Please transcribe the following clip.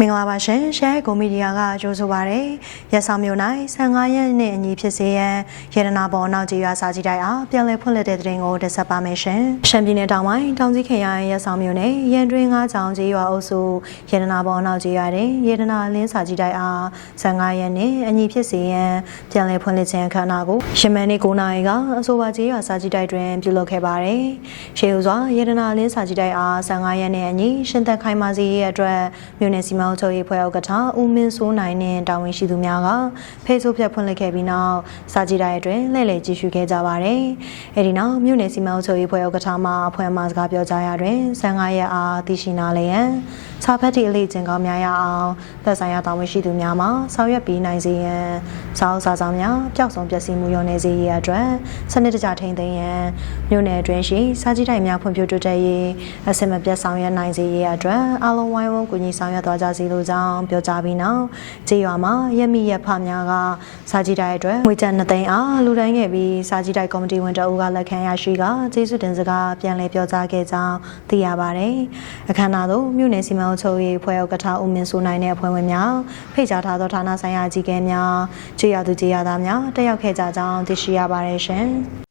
မင်္ဂလာပါရှင်ရှယ်ကိုမီဒီယာကကြိုဆိုပါရယ်ရက်ဆောင်မျိုး၌15ရက်နဲ့အညီဖြစ်စေရန်ရတနာပေါ်နောက်ကြီးရွာစာကြီးတိုက်အားပြန်လည်ဖွင့်လှစ်တဲ့တဲ့ရင်ကိုတက်ဆက်ပါမယ်ရှင်ရှမ်းပြည်နယ်တောင်ပိုင်းတောင်ကြီးခရိုင်ရက်ဆောင်မျိုးနဲ့ရန်တွင်း၅ချောင်းကြီးရွာအုပ်စုရတနာပေါ်နောက်ကြီးရွာတွင်ရတနာလင်းစာကြီးတိုက်အား15ရက်နဲ့အညီဖြစ်စေရန်ပြန်လည်ဖွင့်လှစ်ခြင်းအခမ်းအနားကိုရှမန်နေ9နိုင်ကအဆိုပါကြီးရွာစာကြီးတိုက်တွင်ပြုလုပ်ခဲ့ပါတယ်ရှေးဦးစွာရတနာလင်းစာကြီးတိုက်အား15ရက်နဲ့အညီရှင်သက်ခိုင်မာစီရဲ့အတွက်မြို့နယ်စီမံအုပ်ချုပ်ရေးဖွဲ့ဥက္ကဋ္ဌဦးမင်းစိုးနိုင်နဲ့တာဝန်ရှိသူများကဖေးဆိုးဖြတ်ဖွင့်လှစ်ခဲ့ပြီးနောက်စာကြည့်တိုင်းအတွင်းလှည့်လည်ကြည့်ရှုခဲ့ကြပါတယ်။အဲဒီနောက်မြို့နယ်စီမံအုပ်ချုပ်ရေးဖွဲ့ဥက္ကဋ္ဌမှအဖွဲ့မှစကားပြောကြားရာတွင်15ရက်အားသိရှိနာလျက်စာဖတ်တီအလေးကျင့်ကောင်းများရအောင်သက်ဆိုင်ရာတာဝန်ရှိသူများမှဆောင်ရွက်ပြီးနိုင်စေရန်စာအုပ်စာဆောင်များပျောက်ဆုံးပျက်စီးမှုရောနေစေရန်အတွက်စနစ်တကျထိန်းသိမ်းရန်မြို့နယ်အတွင်းရှိစာကြည့်တိုင်းများဖွံ့ဖြိုးတိုးတက်ရေးအစင်မပြတ်ဆောင်ရွက်နိုင်စေရန်အတွက်အလုံးဝိုင်းဝန်းကူညီဆောင်ရွက်သွားကြစီလိုကြောင်းပြောကြားပြီးနောက်ကြေးရွာမှာရက်မိရက်ဖများကစာကြည့်တိုင်းအတွက်ငွေကျပ်2သိန်းအားလူတိုင်းခဲ့ပြီးစာကြည့်တိုင်းကော်မတီဝင်တအုပ်ကလက်ခံရရှိကကျေးဇူးတင်စကားပြန်လည်ပြောကြားခဲ့ကြောင်းသိရပါတယ်။အခမ်းအနားသို့မြို့နယ်စီမံအုပ်ချုပ်ရေးဖွဲ့ဥက္ကဋ္ဌဦးမင်းစိုးနိုင်တဲ့အဖွဲ့ဝင်များဖိတ်ကြားထားသောဌာနဆိုင်ရာအကြီးအကဲများကြေးရွာသူကြေးရွာသားများတက်ရောက်ခဲ့ကြကြောင်းသိရှိရပါတယ်ရှင်။